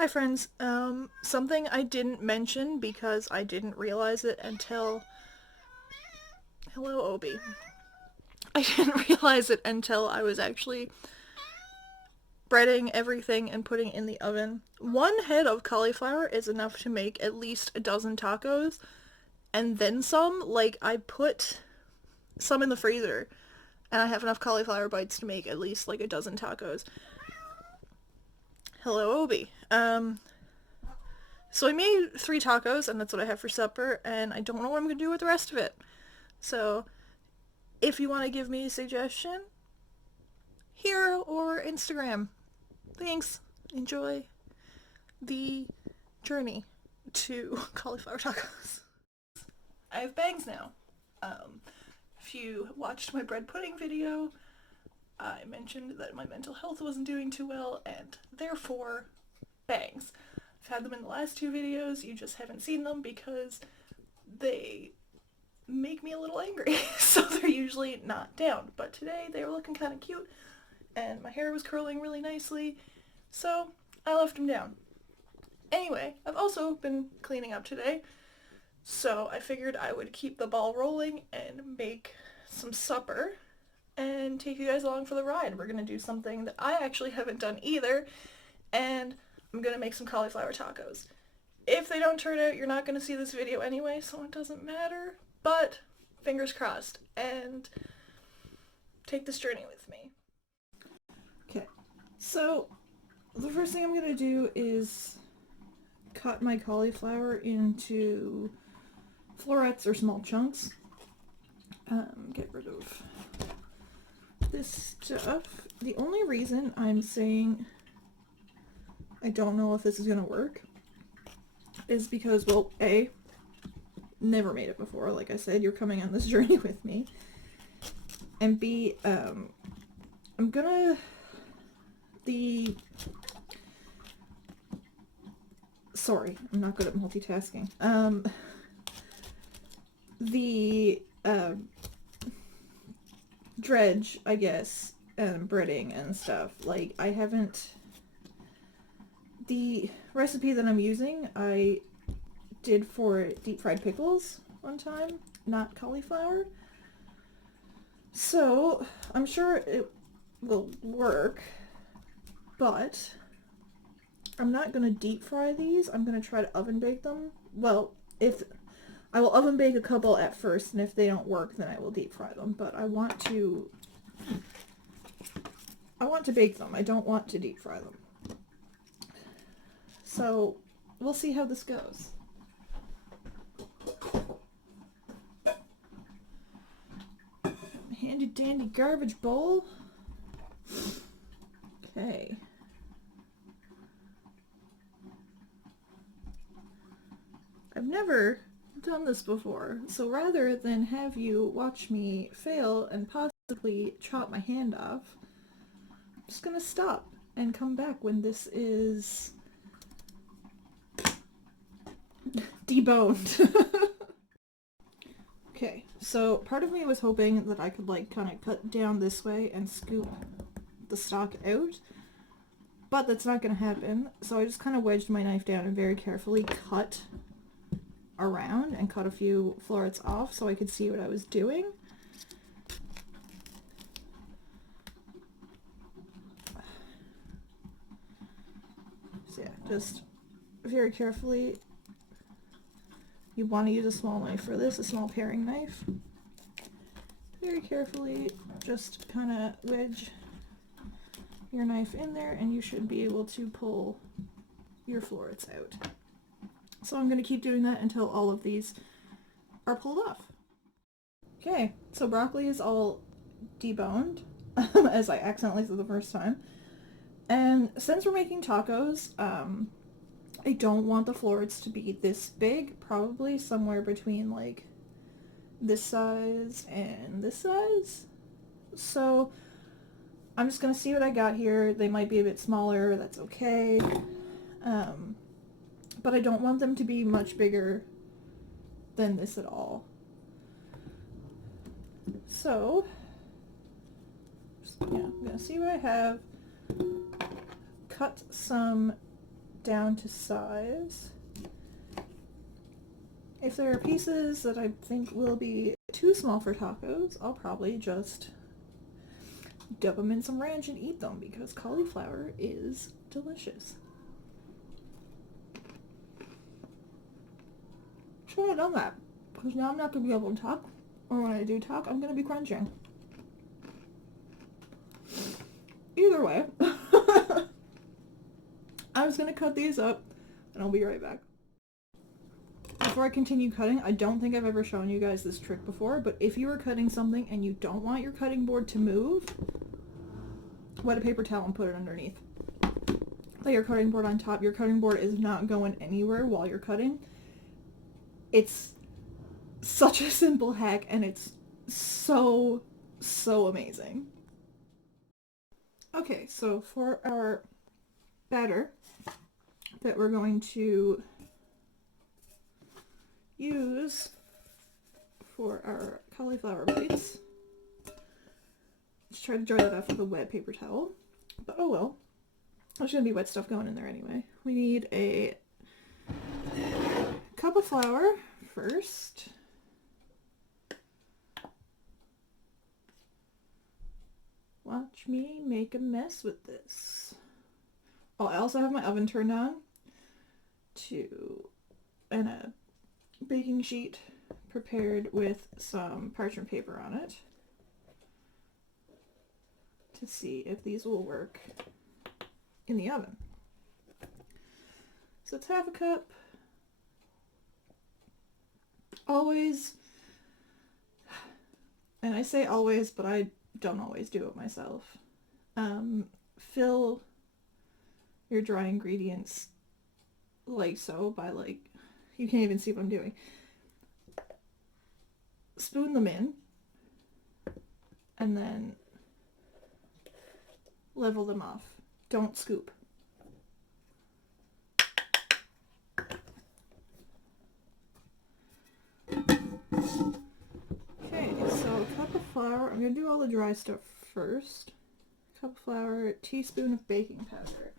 Hi friends. Something I didn't mention because I didn't realize it until... Hello, Obi. I didn't realize it until I was actually breading everything and putting it in the oven. One head of cauliflower is enough to make at least a dozen tacos, and then some. Like, I put some in the freezer, and I have enough cauliflower bites to make at least like a dozen tacos. Hello, Obi. So I made 3 tacos, and that's what I have for supper, and I don't know what I'm gonna do with the rest of it. So if you want to give me a suggestion, here or Instagram. Thanks. Enjoy the journey to cauliflower tacos. I have bangs now. If you watched my bread pudding video, I mentioned that my mental health wasn't doing too well, and therefore, bangs. I've had them in the last 2 videos, you just haven't seen them because they make me a little angry, so they're usually not down. But today they were looking kind of cute, and my hair was curling really nicely, so I left them down. Anyway, I've also been cleaning up today, so I figured I would keep the ball rolling and make some supper and take you guys along for the ride. We're gonna do something that I actually haven't done either, and I'm gonna make some cauliflower tacos. If they don't turn out, you're not gonna see this video anyway, so it doesn't matter, but fingers crossed, and take this journey with me. Okay, so the first thing I'm gonna do is cut my cauliflower into florets or small chunks. Get rid of this stuff. The only reason I'm saying I don't know if this is gonna work is because, well, A, never made it before. Like I said, you're coming on this journey with me. And B, I'm gonna... Sorry, I'm not good at multitasking. Dredge, I guess, and breading and stuff. Like, I haven't... The recipe that I'm using, I did for deep fried pickles one time, not cauliflower. So, I'm sure it will work, but I'm not going to deep fry these. I'm going to try to oven bake them. Well, if I will oven bake a couple at first, and if they don't work, then I will deep fry them. But I want to bake them. I don't want to deep fry them. So, we'll see how this goes. Handy dandy garbage bowl. Okay. I've never done this before, so rather than have you watch me fail and possibly chop my hand off, I'm just gonna stop and come back when this is deboned. Okay, so part of me was hoping that I could like kind of cut down this way and scoop the stalk out, but that's not going to happen, so I just kind of wedged my knife down and very carefully cut around and cut a few florets off so I could see what I was doing. So yeah, just very carefully. You want to use a small knife for this, a small paring knife. Very carefully just kind of wedge your knife in there and you should be able to pull your florets out. So I'm going to keep doing that until all of these are pulled off. Okay, so broccoli is all deboned, as I accidentally said the first time. And since we're making tacos, I don't want the florets to be this big, probably somewhere between like this size and this size. So I'm just going to see what I got here. They might be a bit smaller, that's okay. But I don't want them to be much bigger than this at all. So, yeah, I'm going to see what I have. Cut some down to size. If there are pieces that I think will be too small for tacos, I'll probably just dip them in some ranch and eat them because cauliflower is delicious. Should have done that, because now I'm not going to be able to talk, or when I do talk, I'm going to be crunching. Either way, I was going to cut these up, and I'll be right back. Before I continue cutting, I don't think I've ever shown you guys this trick before, but if you are cutting something and you don't want your cutting board to move, wet a paper towel and put it underneath. Lay your cutting board on top. Your cutting board is not going anywhere while you're cutting. It's such a simple hack, and it's so amazing. Okay, so for our batter that we're going to use for our cauliflower bites, just try to dry that off with a wet paper towel, but oh well, there's gonna be wet stuff going in there anyway. We need a cup of flour first. Watch me make a mess with this. Oh, I also have my oven turned on and a baking sheet prepared with some parchment paper on it to see if these will work in the oven. So it's half a cup. Always, and I say always, but I don't always do it myself. Fill your dry ingredients like so by you can't even see what I'm doing. Spoon them in and then level them off. Don't scoop. Okay, so a cup of flour. I'm going to do all the dry stuff first. Cup of flour, a teaspoon of baking powder.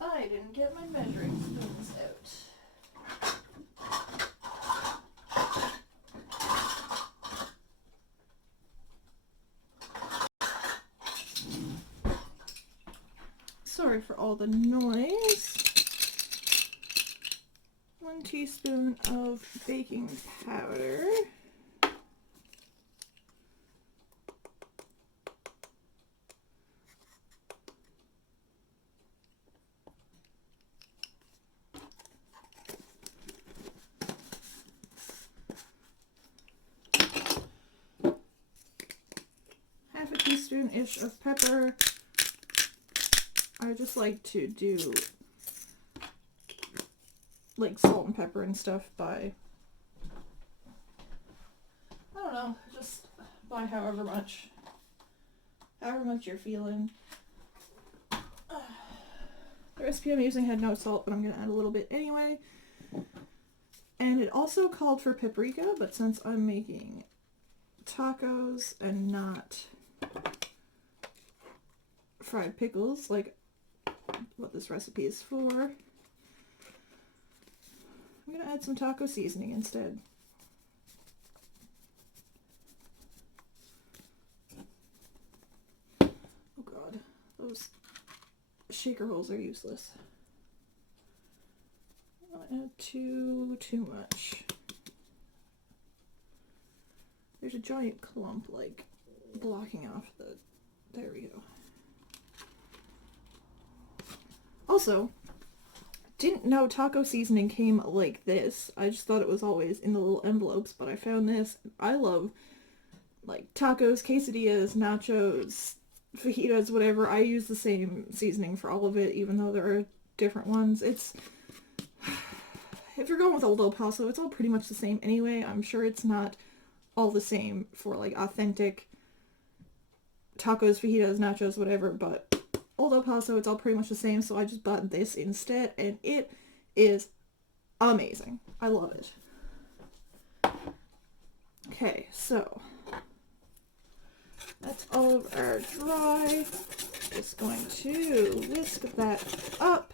I didn't get my measuring spoons out. Sorry for all the noise. 1 teaspoon of baking powder. Half a teaspoon-ish of pepper. I just like to do salt and pepper and stuff by, I don't know, just by however much you're feeling. The recipe I'm using had no salt, but I'm going to add a little bit anyway. And it also called for paprika, but since I'm making tacos and not fried pickles like what this recipe is for, I'm going to add some taco seasoning instead. Oh god, those shaker holes are useless. I'll add too much. There's a giant clump blocking off the... There we go. Also, didn't know taco seasoning came like this. I just thought it was always in the little envelopes, but I found this. I love tacos, quesadillas, nachos, fajitas, whatever. I use the same seasoning for all of it, even though there are different ones. If you're going with Old El Paso, it's all pretty much the same anyway. I'm sure it's not all the same for authentic tacos, fajitas, nachos, whatever, but Old El Paso, it's all pretty much the same, so I just bought this instead, and it is amazing. I love it. Okay, so that's all of our dry. Just going to whisk that up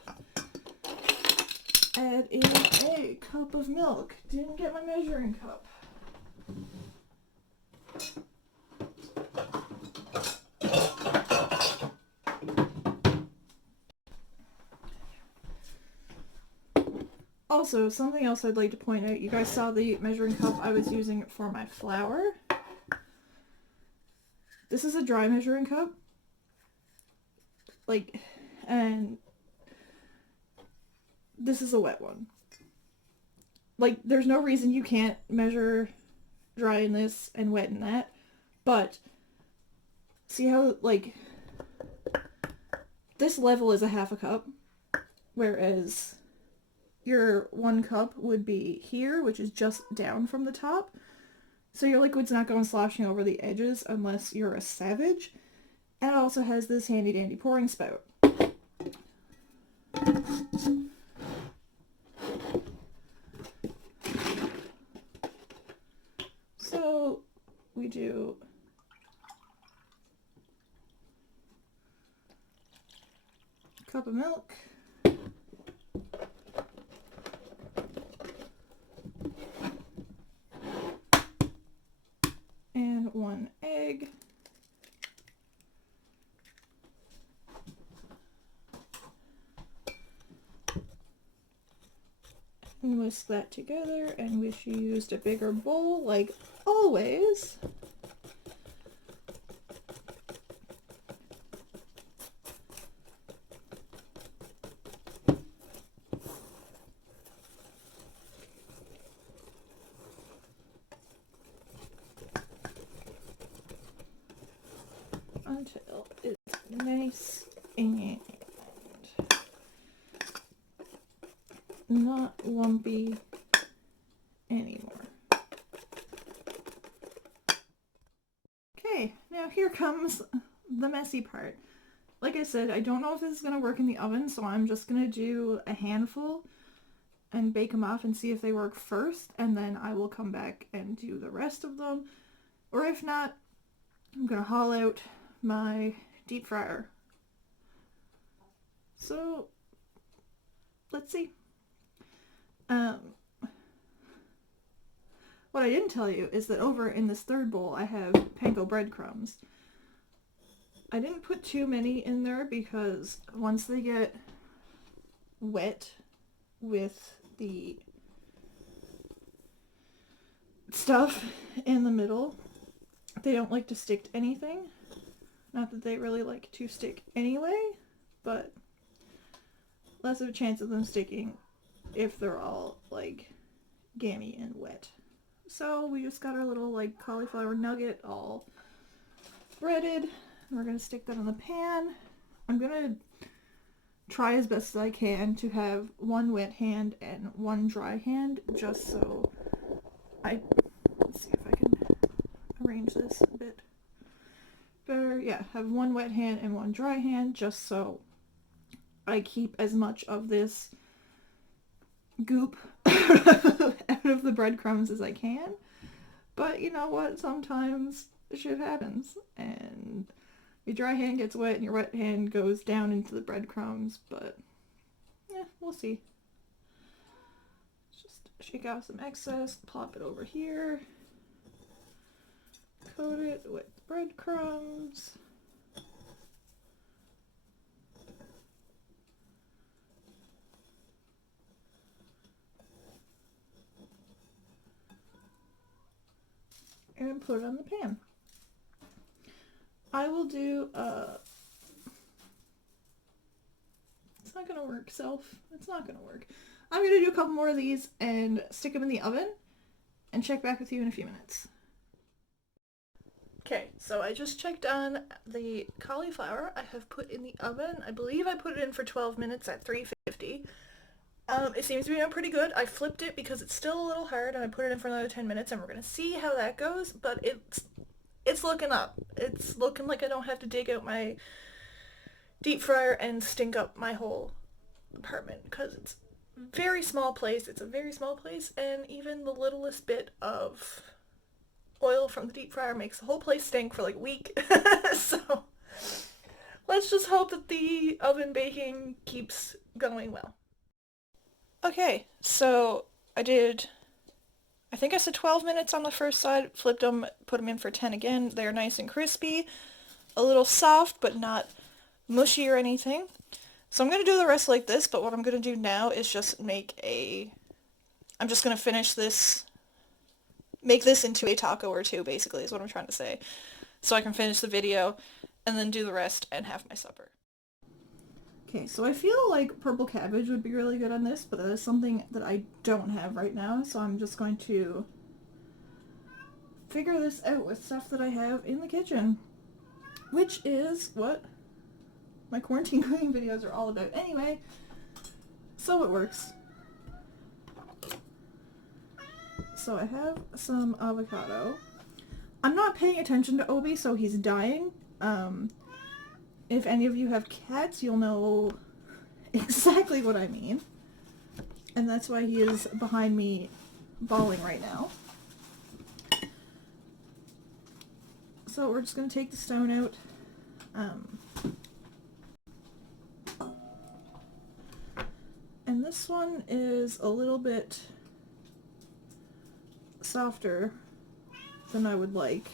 add in a cup of milk. Didn't get my measuring cup. Also, something else I'd like to point out, you guys saw the measuring cup I was using for my flour. This is a dry measuring cup. And this is a wet one. There's no reason you can't measure dry in this and wet in that, but see how, this level is a half a cup, whereas your 1 cup would be here, which is just down from the top. So your liquid's not going sloshing over the edges unless you're a savage. And it also has this handy dandy pouring spout. So we do a cup of milk. And 1 egg. And whisk that together, and wish you used a bigger bowl like always. Until it's nice and not lumpy anymore. Okay, now here comes the messy part. Like I said, I don't know if this is going to work in the oven, so I'm just going to do a handful and bake them off and see if they work first, and then I will come back and do the rest of them. Or if not, I'm going to haul out my deep fryer. So, let's see. What I didn't tell you is that over in this third bowl I have panko breadcrumbs. I didn't put too many in there because once they get wet with the stuff in the middle, they don't like to stick to anything. Not that they really like to stick anyway, but less of a chance of them sticking if they're all gammy and wet. So we just got our little cauliflower nugget all breaded. We're gonna stick that in the pan. I'm gonna try as best as I can to have 1 wet hand and 1 dry hand, just so let's see if I can arrange this a bit better. Yeah, have 1 wet hand and 1 dry hand, just so I keep as much of this goop out of the breadcrumbs as I can. But you know what? Sometimes shit happens, and your dry hand gets wet and your wet hand goes down into the breadcrumbs, but yeah, we'll see. Just shake out some excess, plop it over here, coat it with breadcrumbs. And put it on the pan. I will do, it's not gonna work, it's not gonna work. I'm gonna do a couple more of these and stick them in the oven and check back with you in a few minutes. Okay, so I just checked on the cauliflower I have put in the oven. I believe I put it in for 12 minutes at 350. It seems to be doing pretty good. I flipped it because it's still a little hard, and I put it in for another 10 minutes, and we're going to see how that goes, but it's looking up. It's looking like I don't have to dig out my deep fryer and stink up my whole apartment, because it's a very small place. It's a very small place, and even the littlest bit of oil from the deep fryer makes the whole place stink for like a week. So let's just hope that the oven baking keeps going well. Okay, so I did, I think I said 12 minutes on the first side, flipped them, put them in for 10 again. They're nice and crispy, a little soft, but not mushy or anything. So I'm going to do the rest like this, but what I'm going to do now is just I'm just going to finish this, make this into a taco or two, basically, is what I'm trying to say. So I can finish the video and then do the rest and have my supper. Okay, so I feel like purple cabbage would be really good on this, but that is something that I don't have right now, so I'm just going to figure this out with stuff that I have in the kitchen, which is what my quarantine cooking videos are all about anyway, so it works. So I have some avocado. I'm not paying attention to Obi, so he's dying. If any of you have cats, you'll know exactly what I mean. And that's why he is behind me bawling right now. So we're just going to take the stone out. And this one is a little bit softer than I would like.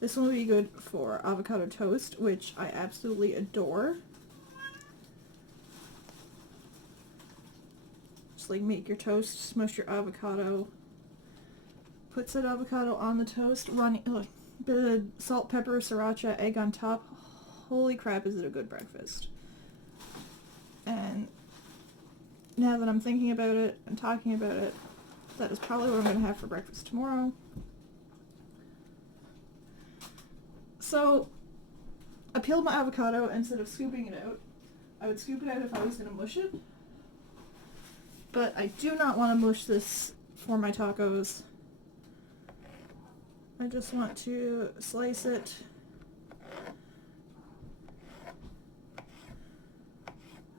This one would be good for avocado toast, which I absolutely adore. Just like make your toast, smush your avocado, put said avocado on the toast, bit of salt, pepper, sriracha, egg on top. Holy crap, is it a good breakfast. And now that I'm thinking about it and talking about it, that is probably what I'm going to have for breakfast tomorrow. So, I peeled my avocado. Instead of scooping it out, I would scoop it out if I was going to mush it. But I do not want to mush this for my tacos. I just want to slice it.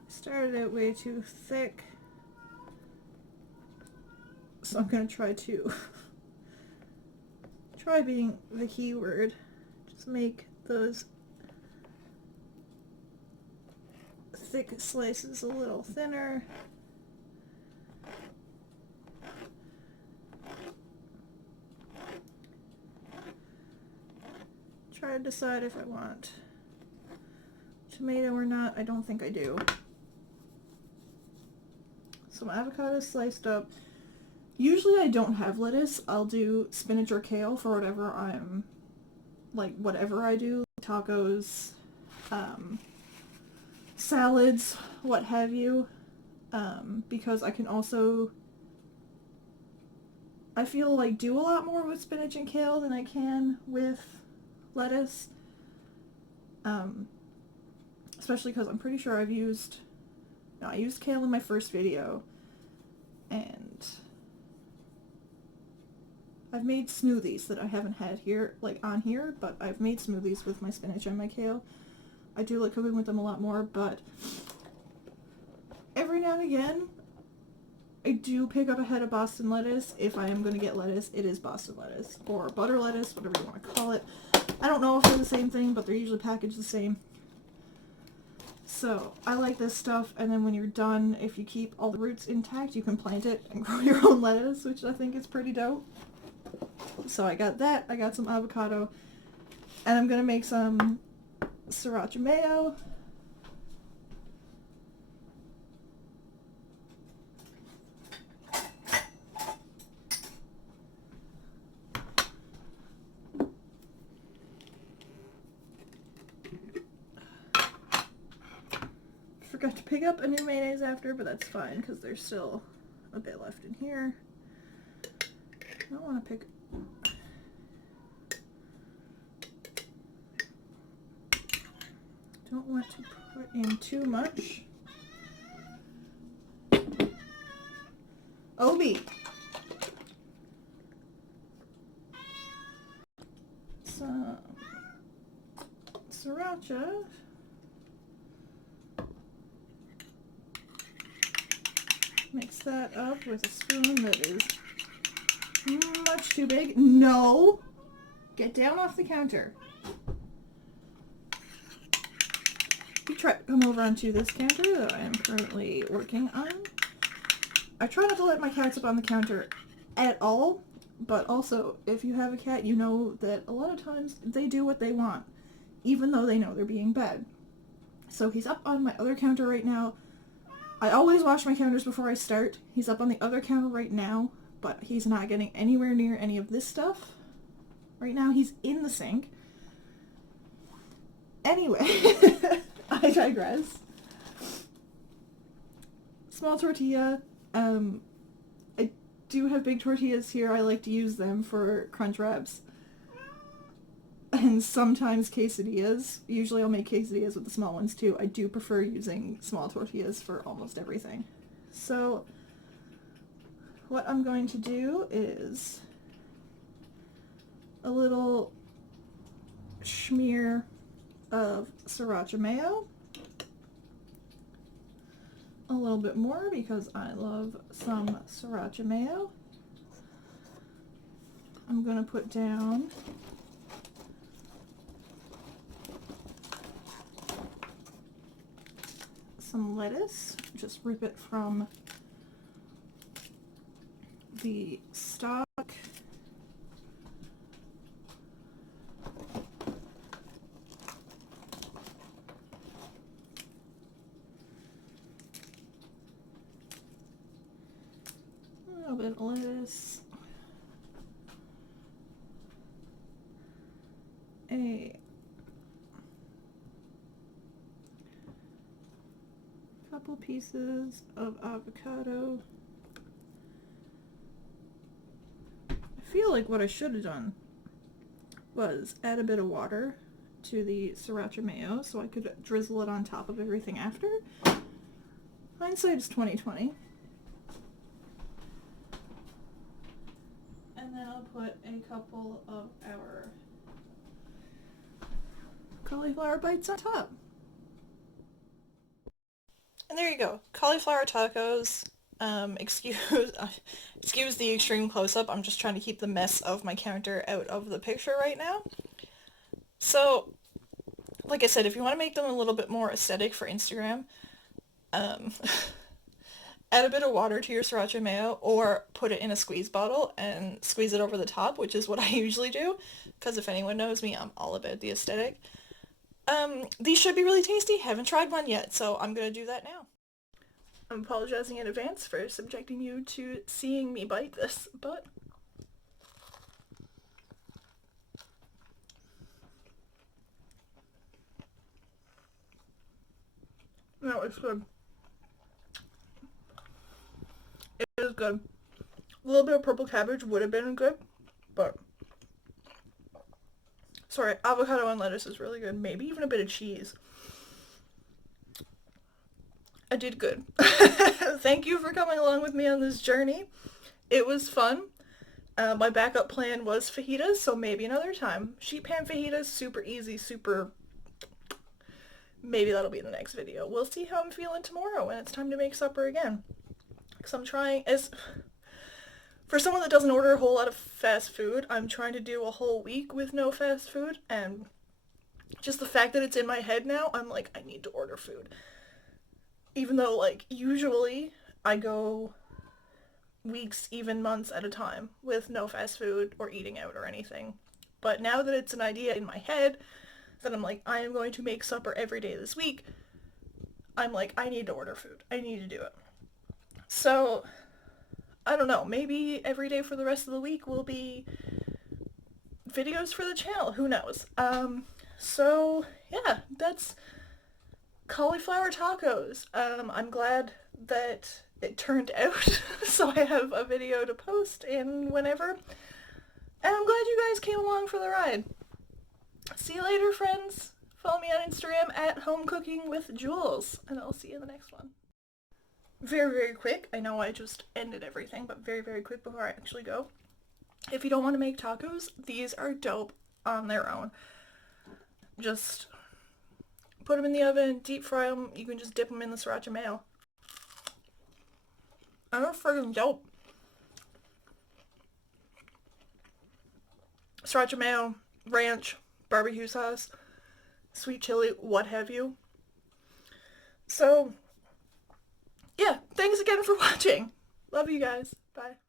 Started it way too thick. So I'm going to try being the key word. Just make those thick slices a little thinner. Try to decide if I want tomato or not. I don't think I do. So my avocado is sliced up. Usually I don't have lettuce. I'll do spinach or kale for whatever I do. Tacos, salads, what have you. Because I can also, I feel like do a lot more with spinach and kale than I can with lettuce. Especially because I'm pretty sure I used kale in my first video, and I've made smoothies that I haven't had here, on here, but I've made smoothies with my spinach and my kale. I do like cooking with them a lot more, but every now and again, I do pick up a head of Boston lettuce. If I am going to get lettuce, it is Boston lettuce, or butter lettuce, whatever you want to call it. I don't know if they're the same thing, but they're usually packaged the same. So, I like this stuff, and then when you're done, if you keep all the roots intact, you can plant it and grow your own lettuce, which I think is pretty dope. So I got that, I got some avocado, and I'm going to make some sriracha mayo. Forgot to pick up a new mayonnaise after, but that's fine because there's still a bit left in here. I don't want to pick... Don't want to put in too much. Obi! Some sriracha. Mix that up with a spoon that is much too big. No! Get down off the counter. You try to come over onto this counter that I am currently working on. I try not to let my cats up on the counter at all, but also, if you have a cat, you know that a lot of times they do what they want, even though they know they're being bad. So he's up on my other counter right now. I always wash my counters before I start. He's up on the other counter right now, but he's not getting anywhere near any of this stuff. Right now he's in the sink. Anyway, I digress. Small tortilla. I do have big tortillas here. I like to use them for crunch wraps. And sometimes quesadillas. Usually I'll make quesadillas with the small ones too. I do prefer using small tortillas for almost everything. So what I'm going to do is a little smear of sriracha mayo. A little bit more because I love some sriracha mayo. I'm going to put down some lettuce. Just rip it from the stalk. A little bit of lettuce. A couple pieces of avocado. I feel like what I should have done was add a bit of water to the sriracha mayo so I could drizzle it on top of everything after. Hindsight is 20/20. And then I'll put a couple of our cauliflower bites on top. And there you go, cauliflower tacos. Excuse the extreme close-up. I'm just trying to keep the mess of my counter out of the picture right now. So, like I said, if you want to make them a little bit more aesthetic for Instagram, add a bit of water to your sriracha mayo or put it in a squeeze bottle and squeeze it over the top, which is what I usually do, because if anyone knows me, I'm all about the aesthetic. These should be really tasty. Haven't tried one yet, so I'm gonna do that now. I'm apologizing in advance for subjecting you to seeing me bite this, but no, it's good. It is good. A little bit of purple cabbage would have been good, but sorry, avocado and lettuce is really good. Maybe even a bit of cheese. I did good. Thank you for coming along with me on this journey. It was fun. My backup plan was fajitas, so maybe another time. Sheet pan fajitas, super easy, super... Maybe that'll be in the next video. We'll see how I'm feeling tomorrow when it's time to make supper again. Because I'm trying, as... For someone that doesn't order a whole lot of fast food, I'm trying to do a whole week with no fast food, and just the fact that it's in my head now, I'm like, I need to order food. Even though, like, usually I go weeks, even months at a time with no fast food or eating out or anything. But now that it's an idea in my head that I'm like, I am going to make supper every day this week, I'm like, I need to order food. I need to do it. So, I don't know, maybe every day for the rest of the week will be videos for the channel. Who knows? So, yeah, that's cauliflower tacos. I'm glad that it turned out so I have a video to post in whenever. And I'm glad you guys came along for the ride. See you later, friends. Follow me on Instagram at homecooking_with_Jules, and I'll see you in the next one. Very, very quick. I know I just ended everything, but very, very quick before I actually go. If you don't want to make tacos, these are dope on their own. Just put them in the oven, deep fry them. You can just dip them in the sriracha mayo. And they're friggin' dope. Sriracha mayo, ranch, barbecue sauce, sweet chili, what have you. So, yeah, thanks again for watching. Love you guys. Bye.